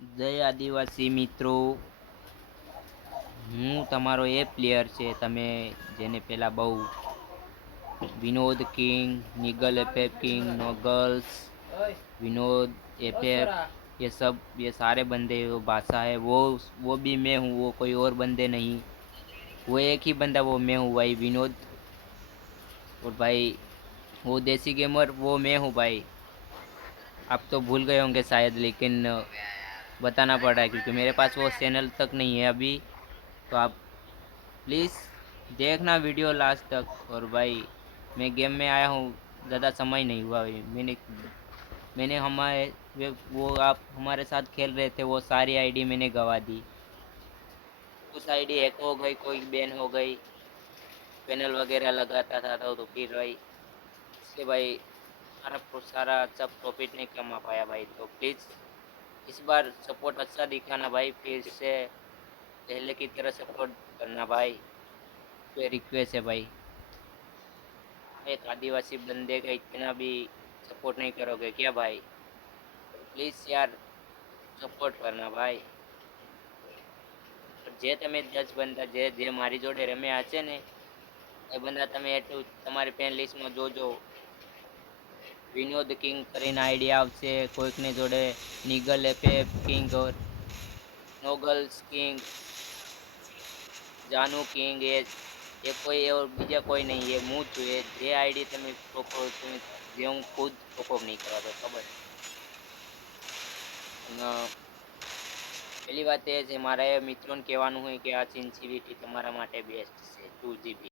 જય આદિવાસી મિત્રો, હું તમારો એ પ્લેયર છે તમે જેને પહેલાં બહુ વિનોદ किंग, निगल एफ किंग, नोगल्स, विनोद एफ, ये सारे बंदे वो भाषा है, वो भी मैं हूँ, वो कोई और बंदे नहीं। वो एक ही बंदा, वो मैं हूँ भाई विनोद। और भाई वो देसी गेमर वो मैं हूँ भाई। आप तो भूल गए होंगे शायद, लेकिन बताना पड़ रहा है क्योंकि मेरे पास वो चैनल तक नहीं है अभी। तो आप प्लीज़ देखना वीडियो लास्ट तक। और भाई मैं गेम में आया हूँ, ज़्यादा समय नहीं हुआ भाई। मैंने हमारे वो आप हमारे साथ खेल रहे थे वो सारी आईडी मैंने गवा दी। कुछ आईडी हैक हो गई, कोई बैन हो गई, पैनल वगैरह लगाता था तो फिर भाई इससे भाई सारा सब प्रॉफिट नहीं कमा पाया भाई। तो प्लीज़ इस बार सपोर्ट अच्छा दिखाना भाई, फिर से पहले की तरह सपोर्ट करना भाई। कोई रिक्वेस्ट है भाई, एक आदिवासी बंदे का इतना भी सपोर्ट नहीं करोगे क्या भाई? प्लीज़ यार સપોર્ટ કરના ભાઈ। જે તમે 10 બંદા જે મારી જોડે રમ્યા હશે ને એ બંદા તમે એટલું તમારી પેન લિસ્ટમાં જોજો। વિનોદ કિંગ કરીને આઈડિયા આવશે, કોઈકની જોડે નિગલ એફએફ કિંગ और नोगल्स किंग, जानू किंग, ये कोई और बीजा कोई नहीं, ये હું છું। એ જે આઈડી તમે પ્રોપર તમે જે હું ખુદ પ્રોપર નહીં કરાતો ખબર। અને પહેલી વાત એ છે મારે મિત્રોને કહેવાનું હોય કે આ સિન્સિવિટી તમારા માટે બેસ્ટ છે 2 GB।